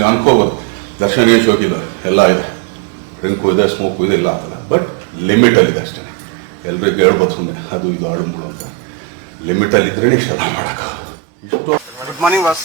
ನೀವು ಅನ್ಕೋಬೋದು. ದರ್ಶನ್ ಏನು ಎಲ್ಲ ಇದೆ. ಡ್ರಿಂಕು ಇದೆ ಸ್ಮೋಕು ಇದೆ, ಇಲ್ಲ ಅಂತಲ್ಲ. ಬಟ್ ಲಿಮಿಟಲ್ಲಿದೆ ಅಷ್ಟೇ. ಎಲ್ರಿಗೂ ಹೇಳ್ಬೋದು ಸುಮ್ಮನೆ ಅದು ಇದು ಆಡುಂಬಳು ಅಂತ. ಲಿಮಿಟಲ್ಲಿ ಇದ್ರೇ ಇಷ್ಟೆಲ್ಲ ಮಾಡೋಕ್ಕೆ ಗುಡ್ ಮಾರ್ನಿಂಗ್ ಬಾಸ್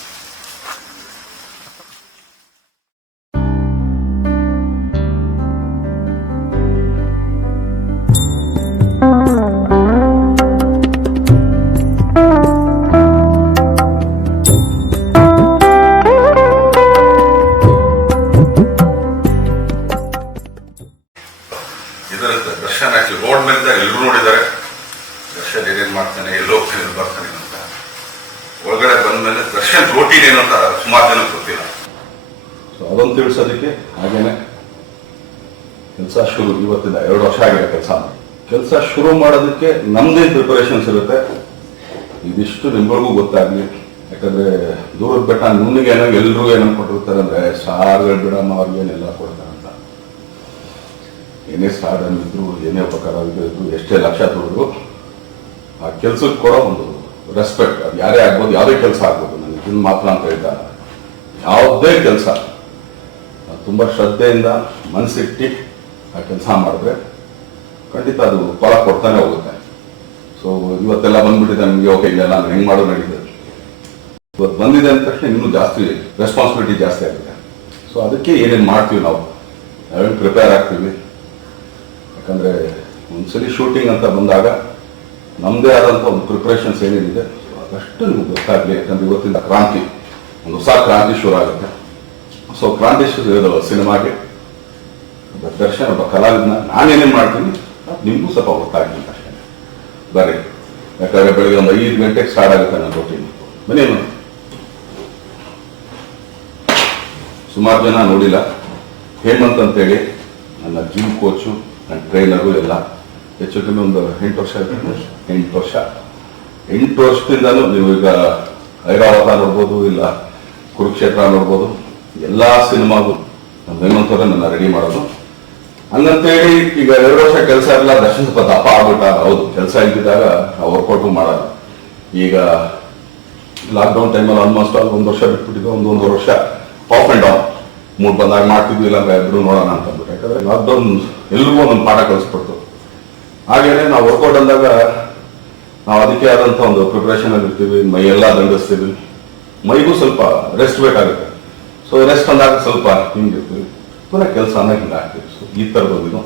ಮಾಡ್ತಾನೆ ಎಲ್ಲೋ ಬರ್ತಾನೆ ಅಂತ. ಒಳಗಡೆ ಬಂದ್ಮೇಲೆ ದರ್ಶನ್ ರೋಟೀನ್ ಅಂತ ಸುಮಾರು ಜನ ಗೊತ್ತಿಲ್ಲ. ಸೊ ಅದೊಂದು ತಿಳಿಸೋದಕ್ಕೆ ಹಾಗೇನೆ ಕೆಲಸ ಶುರು ಇವತ್ತಿಂದ ಎರಡು ವರ್ಷ ಆಗಿದೆ ಕೆಲಸ. ಕೆಲಸ ಶುರು ಮಾಡೋದಕ್ಕೆ ನಮ್ದೇನು ಪ್ರಿಪರೇಷನ್ಸ್ ಇರುತ್ತೆ. ಇದಿಷ್ಟು ನಿಮ್ಗಳಿಗೂ ಗೊತ್ತಾಗ್ಲಿ. ಯಾಕಂದ್ರೆ ದೂರದ ಬೆಟ್ಟ ನುಣ್ಣಿಗೆ ಏನೋ ಎಲ್ರಿಗೂ ಏನೋ ಕೊಟ್ಟಿರ್ತಾರೆ ಅಂದ್ರೆ ಸಾರ್ಗಳು ಬಿಡಮ್ಮ ಅವ್ರಿಗೆ ಏನೆಲ್ಲ ಕೊಡ್ತಾರೆ ಅಂತ. ಏನೇ ಸಾರ್ ಇದ್ರು ಏನೇ ಉಪಕಾರ ಇದ್ರು ಎಷ್ಟೇ ಲಕ್ಷ ದುಡಿದ್ರು ಆ ಕೆಲ್ಸಕ್ಕೆ ಕೊಡೋ ಒಂದು ರೆಸ್ಪೆಕ್ಟ್ ಅದು ಯಾರೇ ಆಗ್ಬೋದು, ಯಾವುದೇ ಕೆಲಸ ಆಗ್ಬೋದು. ನನಗೆ ಇದನ್ನು ಮಾತ್ರ ಅಂತ ಹೇಳ್ತಾರೆ. ಯಾವುದೇ ಕೆಲಸ. ತುಂಬ ಶ್ರದ್ಧೆಯಿಂದ ಮನಸ್ಸಿಟ್ಟು ಆ ಕೆಲಸ ಮಾಡಿದ್ರೆ ಖಂಡಿತ ಅದು ಫಲ ಕೊಡ್ತಾನೆ ಹೋಗುತ್ತೆ. ಸೊ ಇವತ್ತೆಲ್ಲ ಬಂದ್ಬಿಟ್ಟಿದೆ ನಮಗೆ ಓಕೆ ಇಲ್ಲೆಲ್ಲ ನಾನು ಹೆಂಗೆ ಮಾಡೋ ನಡೀತದೆ. ಇವತ್ತು ಬಂದಿದೆ ಅಂದ ತಕ್ಷಣ ಇನ್ನೂ ಜಾಸ್ತಿ ರೆಸ್ಪಾನ್ಸಿಬಿಲಿಟಿ ಜಾಸ್ತಿ ಆಗುತ್ತೆ. ಸೊ ಅದಕ್ಕೆ ಏನೇನು ಮಾಡ್ತೀವಿ ನಾವು? ನಾವೇನು ಪ್ರಿಪೇರ್ ಆಗ್ತೀವಿ? ಯಾಕಂದರೆ ಒಂದ್ಸಲಿ ಶೂಟಿಂಗ್ ಅಂತ ಬಂದಾಗ ನಮ್ಮದೇ ಆದಂಥ ಒಂದು ಪ್ರಿಪ್ರೇಷನ್ಸ್ ಏನೇನಿದೆ, ಅದಷ್ಟು ನಿಮ್ಗೆ ಗೊತ್ತಾಗಲಿ. ಯಾಕಂದ್ರೆ ಇವತ್ತಿನ ಕ್ರಾಂತಿ, ಒಂದು ಹೊಸ ಕ್ರಾಂತಿ ಶುರು ಆಗುತ್ತೆ. ಸೊ ಕ್ರಾಂತಿ ಸಿನಿಮಾಗೆ ಒಬ್ಬ ದರ್ಶನ್, ಒಬ್ಬ ಕಲಾವಿದನ ನಾನೇನೇನು ಮಾಡ್ತೀನಿ ನಿಮಗೂ ಸ್ವಲ್ಪ ಗೊತ್ತಾಗಲಿ ಅಷ್ಟೇ. ಬರ್ರಿ. ಯಾಕಂದ್ರೆ ಬೆಳಿಗ್ಗೆ ಒಂದು ಐದು ಗಂಟೆಗೆ ಸ್ಟಾರ್ಟ್ ಆಗುತ್ತೆ ನನ್ನ ರೋಟೀನ್ ಬನ್ನೇನು ಸುಮಾರು ಜನ ನೋಡಿಲ್ಲ. ಹೇಮಂತ್ ಅಂತೇಳಿ, ನನ್ನ ಜಿಮ್ ಕೋಚು ನನ್ನ ಟ್ರೈನರು ಎಲ್ಲ ಹೆಚ್ಚು ಕಮ್ಮಿ ಒಂದು ಎಂಟು ವರ್ಷ ಆಯ್ತು ಎಂಟು ವರ್ಷ. ಎಂಟು ವರ್ಷದಿಂದಲೂ ನೀವು ಈಗ ಐರಾವತ ನೋಡ್ಬೋದು, ಇಲ್ಲ ಕುರುಕ್ಷೇತ್ರ ನೋಡ್ಬೋದು, ಎಲ್ಲ ಸಿನಿಮಾಗೂ ಹೇಮಂತ್ ನನ್ನ ರೆಡಿ ಮಾಡೋದು. ಹಂಗಂತೇಳಿ ಈಗ ಎರಡು ವರ್ಷ ಕೆಲಸ ಇಲ್ಲ ದರ್ಶನ ದಪ್ಪ ಆಗ್ಬಿಟ್ಟ. ಹೌದು, ಕೆಲಸ ಇದ್ದಿದ್ದಾಗ ವರ್ಕೌಟು ಮಾಡೋದು ಈಗ ಲಾಕ್ಡೌನ್ ಟೈಮಲ್ಲಿ ಆಲ್ಮೋಸ್ಟ್ ಆಲ್ ಒಂದು ವರ್ಷ ಬಿಟ್ಬಿಟ್ಟಿದ್ದು, ಒಂದು ಒಂದು ವರ್ಷ ಆಫ್ ಆ್ಯಂಡ್ ಆಫ್ ಮೂಡ್ ಬಂದಾಗ ಮಾಡ್ತಿದ್ವಿ ಇಲ್ಲ ಇಬ್ರು ನೋಡೋಣ ಅಂತ ಅಂದ್ಬಿಟ್ಟು. ಯಾಕಂದ್ರೆ ಲಾಕ್ಡೌನ್ ಎಲ್ರಿಗೂ ಒಂದು ಪಾಠ ಕಲಿಸ್ಬಿಡ್ತು. ಹಾಗೇನೆ ನಾವು ವರ್ಕೌಟ್ ಅಂದಾಗ ನಾವು ಅದಕ್ಕೆ ಆದಂಥ ಒಂದು ಪ್ರಿಪ್ರೇಷನ್ ಅಲ್ಲಿ ಇರ್ತೀವಿ, ಮೈ ಎಲ್ಲ ದಂಡಿಸ್ತೀವಿ. ಮೈಗೂ ಸ್ವಲ್ಪ ರೆಸ್ಟ್ ಬೇಕಾಗುತ್ತೆ. ಸೊ ರೆಸ್ಟ್ ಅಂದಾಗ ಸ್ವಲ್ಪ ಹಿಂಗಿರ್ತೀವಿ. ಪುನಃ ಕೆಲಸ ಹಿಂಗೆ ಆಗ್ತೀವಿ. ಸೊ ಈ ಥರದ್ದು ಇದು.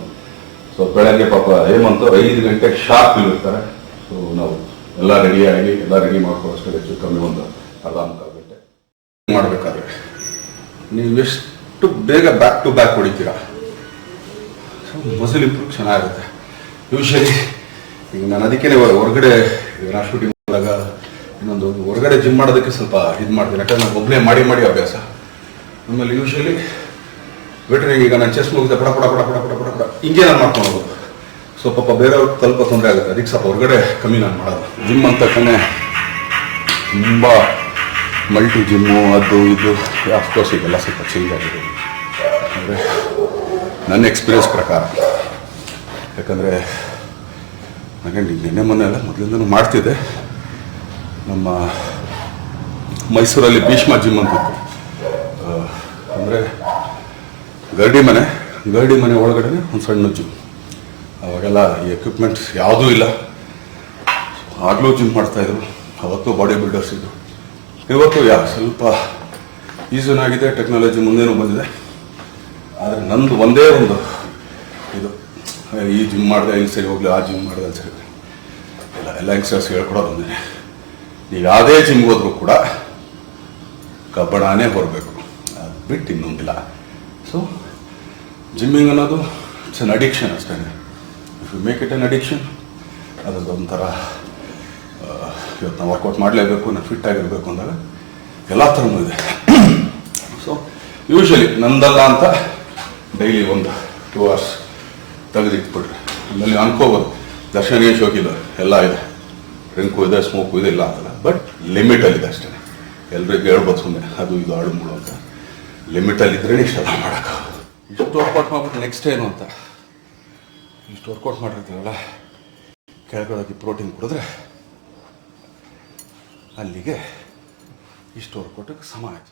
ಸೊ ಬೆಳಗ್ಗೆ ಪಾಪ ಏಮಂತ ಐದು ಗಂಟೆಗೆ ಶಾರ್ಪ್ ಇರ್ತಾರೆ ಸೊ ನಾವು ಎಲ್ಲ ರೆಡಿಯಾಗಿ ಎಲ್ಲ ರೆಡಿ ಮಾಡ್ಕೊಳ್ಳೋಷ್ಟು ಹೆಚ್ಚು ಕಮ್ಮಿ ಒಂದು ಅರ್ಧ ಅಂತ ಮಾಡಬೇಕಾದ್ರೆ? ನೀವು ಎಷ್ಟು ಬೇಗ ಬ್ಯಾಕ್ ಟು ಬ್ಯಾಕ್ ಹೊಡಿತೀರಾ? ಮಸಲ್ ಚೆನ್ನಾಗಿರುತ್ತೆ ಯೂಶಲಿ ಈಗ ನಾನು ಅದಕ್ಕೆ ಹೊರಗಡೆ ನಾ ಶೂಟಿಂಗ್ ಇನ್ನೊಂದು ಹೊರಗಡೆ ಜಿಮ್ ಮಾಡೋದಕ್ಕೆ ಸ್ವಲ್ಪ ಇದು ಮಾಡ್ತೀನಿ. ಯಾಕಂದ್ರೆ ನಾನು ಒಬ್ಬನೇ ಮಾಡಿ ಮಾಡಿ ಅಭ್ಯಾಸ. ಆಮೇಲೆ ಯೂಶಲಿ ಬಿಟ್ರೆ ಈಗ ನಾನು ಚೆಸ್ ಮುಗಿದ ಪಡ ಪಡ ಪಡ ಪಡ ಪಡ ಪಡ ಪಡ ಹಿಂಗೆ ನಾನು ಮಾಡ್ಕೊಂಡು ಸೊ ಪಾಪ ಬೇರೆಯವ್ರಿಗೆ ಸ್ವಲ್ಪ ತೊಂದರೆ ಆಗುತ್ತೆ. ಅದಕ್ಕೆ ಸ್ವಲ್ಪ ಹೊರಗಡೆ ಕಮ್ಮಿ ನಾನು ಮಾಡೋದು. ಜಿಮ್ ಅಂತ ಕಣೆ ತುಂಬ ಮಲ್ಟಿ ಜಿಮ್ಮು ಅದು ಇದು ಅಫ್ಕೋರ್ಸ್ ಈಗೆಲ್ಲ ಸ್ವಲ್ಪ ಚೇಂಜ್ ಆಗಿದೆ. ಅಂದರೆ ನನ್ನ ಎಕ್ಸ್ಪೀರಿಯನ್ಸ್ ಪ್ರಕಾರ. ಯಾಕಂದರೆ ನನಗೆ ನಿನ್ನೆ ಮೊನ್ನೆ ಅಲ್ಲ ಮೊದಲಿಂದನೂ ಮಾಡ್ತಿದ್ದೆ. ನಮ್ಮ ಮೈಸೂರಲ್ಲಿ ಭೀಷ್ಮ ಜಿಮ್ ಅಂತ ಅಂದರೆ ಗರ್ಡಿ ಮನೆ. ಗರ್ಡಿ ಮನೆ ಒಳಗಡೆ ಒಂದು ಸಣ್ಣ ಜಿಮ್ ಅವಾಗೆಲ್ಲ ಈ ಎಕ್ವಿಪ್ಮೆಂಟ್ಸ್ ಯಾವುದೂ ಇಲ್ಲ. ಆಗಲೂ ಜಿಮ್ ಮಾಡ್ತಾಯಿದ್ರು ಅವತ್ತು ಬಾಡಿ ಬಿಲ್ಡರ್ಸ್ ಇದ್ದರು ಇವತ್ತು ಯಾ, ಸ್ವಲ್ಪ ಈಸನಾಗಿದೆ ಟೆಕ್ನಾಲಜಿ ಮುಂದೇನೂ ಬಂದಿದೆ. ಆದರೆ ನಂದು ಒಂದೇ ಒಂದು ಈ ಜಿಮ್ ಮಾಡಿದೆ ಇಲ್ಲಿ ಸರಿ ಹೋಗಲಿ, ಆ ಜಿಮ್ ಮಾಡಿದೆ ಸರಿ. ಎಲ್ಲ ಎಲ್ಲ ಯಂಗ್ಸ್ಟರ್ಸ್ ಹೇಳ್ಕೊಡೋದು ಒಂದೇ ನೀವು ಯಾವುದೇ ಜಿಮ್ಗೆ ಹೋದ್ರೂ ಕೂಡ ಕಬ್ಬಡಾನೇ ಹೊರಬೇಕು ಅದು ಬಿಟ್ಟು ಇನ್ನೊಂದಿಲ್ಲ. ಸೊ ಜಿಮ್ಮಿಂಗ್ ಅನ್ನೋದು ಇಟ್ಸ್ ಅನ್ ಅಡಿಕ್ಷನ್ ಅಷ್ಟೇ. If you make it an addiction ಅದರದ್ದು ಒಂಥರ ಇವತ್ತು ನಾವು ವರ್ಕೌಟ್ ಮಾಡಲೇಬೇಕು, ನಾನು ಫಿಟ್ ಆಗಿರಬೇಕು ಅಂದಾಗ ಎಲ್ಲ ಥರನೂ ಇದೆ. ಸೊ ಯೂಶ್ವಲಿ ನಂದಲ್ಲ ಅಂತ ಡೈಲಿ ಒಂದು ಟೂ ಅವರ್ಸ್ ತೆಗೆದಿಟ್ಬಿಡ್ರಿ ಆಮೇಲೆ ಅನ್ಕೋಬೋದು ದರ್ಶನ ಏನು ಶೋಕಿಲ್ಲ ಎಲ್ಲ ಇದೆ. ಡ್ರಿಂಕು ಇದೆ ಸ್ಮೋಕು ಇದೆ, ಇಲ್ಲ ಅಂತಲ್ಲ. ಬಟ್ ಲಿಮಿಟಲ್ಲಿದೆ ಅಷ್ಟೇ. ಎಲ್ರಿಗೂ ಹೇಳ್ಬೋದು ಸುಮ್ಮನೆ ಅದು ಇದು ಆಡುಂಬುಳು ಅಂತ. ಲಿಮಿಟಲ್ಲಿದ್ರೇ ಇಷ್ಟೆಲ್ಲ ಮಾಡೋಕೆ ಇಷ್ಟು ವರ್ಕೌಟ್ ಮಾಡ್ಬಿಟ್ಟು ನೆಕ್ಸ್ಟ್ ಏನು ಅಂತ? ಇಷ್ಟು ವರ್ಕೌಟ್ ಮಾಡಿರ್ತೀವಲ್ಲ ಕೆಳಗಡೆ ಪ್ರೋಟೀನ್ ಕುಡಿದ್ರೆ ಅಲ್ಲಿಗೆ ಇಷ್ಟು ವರ್ಕೌಟಿಗೆ ಸಮ ಆಯ್ತು.